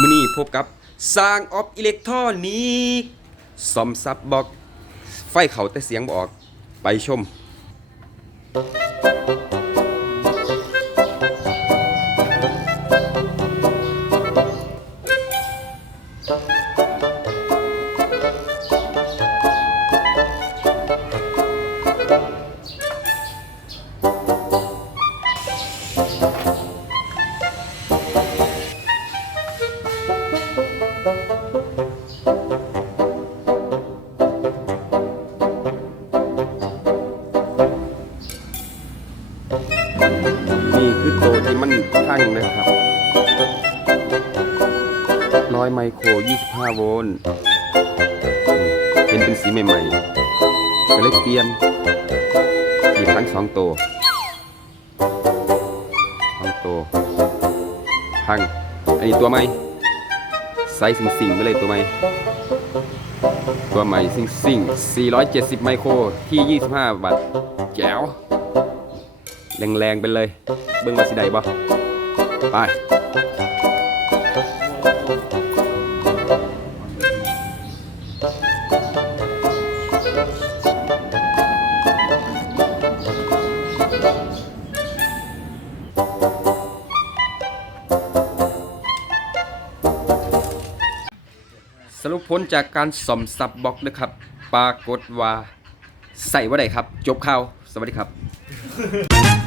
มื้อนี้พบกับสร้างออฟอิเล็กทรอนิกส์ซ่อมซับบอก ไฟเขาแต่เสียงบอก ไปชม Thank you. นี่คือตัวที่มันพังนะครับร้อยไมโคร 25 โวลต์เห็นเป็นสีใหม่ๆก็เลยเปลี่ยนอีกทั้งสองตัวสองตัวพังอันนี้ตัวใหม่ ไซส์สิงสิงๆไปเลยตัวใหม่ตัวใหม่ซิงซิง470 ไมโครที่ 25 วัตต์แจ๋วแรงๆไปเลย เบิ่งมาสิได้บ่ไป สรุปผลจากการสอมซับบล็อกนะครับ ปรากฏว่าใส่ว่าไดครับ จบข่าว สวัสดีครับ